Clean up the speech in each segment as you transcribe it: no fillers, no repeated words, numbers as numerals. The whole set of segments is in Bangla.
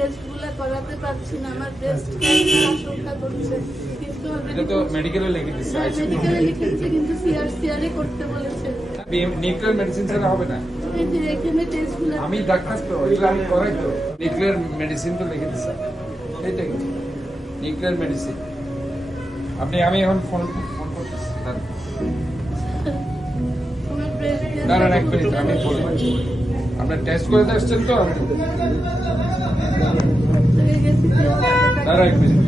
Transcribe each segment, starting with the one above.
টেস্টগুলো করাতে পারছি না, আমার ব্রেস্ট ক্যান্সার আশঙ্কা করছে। কিন্তু এটা তো মেডিকেলে লিখে দিচ্ছে, মেডিকেলে লিখেছে, কিন্তু সিআরসিআর করতে বলেছে। নিউক্লিয়ার মেডিসিন ছাড়া হবে না। এই যে এখানে টেস্টগুলো আমি ডাক্তার তো, এগুলো আমি করাই তো। নিউক্লিয়ার মেডিসিন তো লিখে দিচ্ছে, এইটাই নিউক্লিয়ার মেডিসিন। আমি এখন ফোন করতেছি। আমার ব্রেস্ট না না, এক মিনিট আমি বলি। আপনার টেস্ট করে আসছেন তো? দাঁড়া এক মিনিট।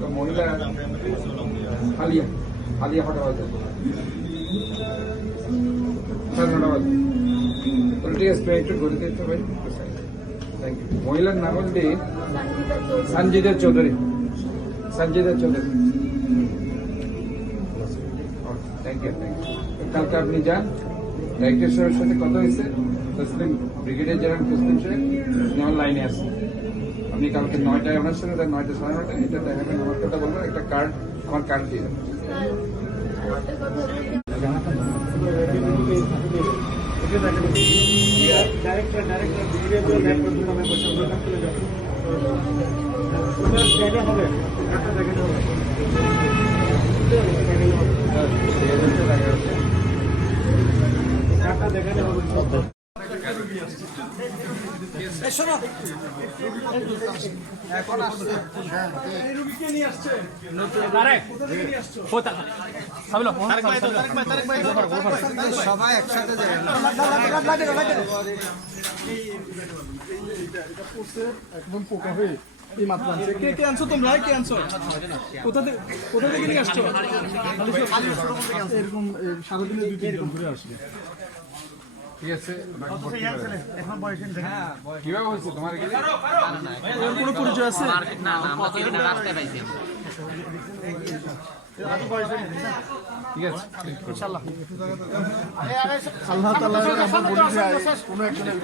তো মহিলা আলিয়া ফটাফট একটু করে দিতে হবে। Thank you. মহিলার নাম হচ্ছে সঞ্জিতা চৌধুরী। Thank you. কালকে আপনি যান, ডাইরেক্টর সাহেবের সাথে কথা হয়েছে, ব্রিগেডিয়ার জেনারেল তসলিম সাহেব আমার লাইনে আসছে। আপনি কালকে 9টায় ওনার সাথে, 9টা 9:30 এটা দেখাবেন, আমার কথা বলবেন, একটা কার্ড, আমার কার্ড দিয়ে দেবেন। সবাই একসাথে একদম পোকা হয়ে এই মাত্র আনছে। কে আনছো তোমরা? কে আনছো? কোথা থেকে নিয়ে আসছো? এরকম সারাদিনে 2-3 ঘুরে আসবে। ঠিক আছে, কিভাবে হয়েছে তোমার? কোনো পরিচয় আছে? ঠিক আছে, আল্লাহ তাআলা আমরা বলি যে কোনো একজনের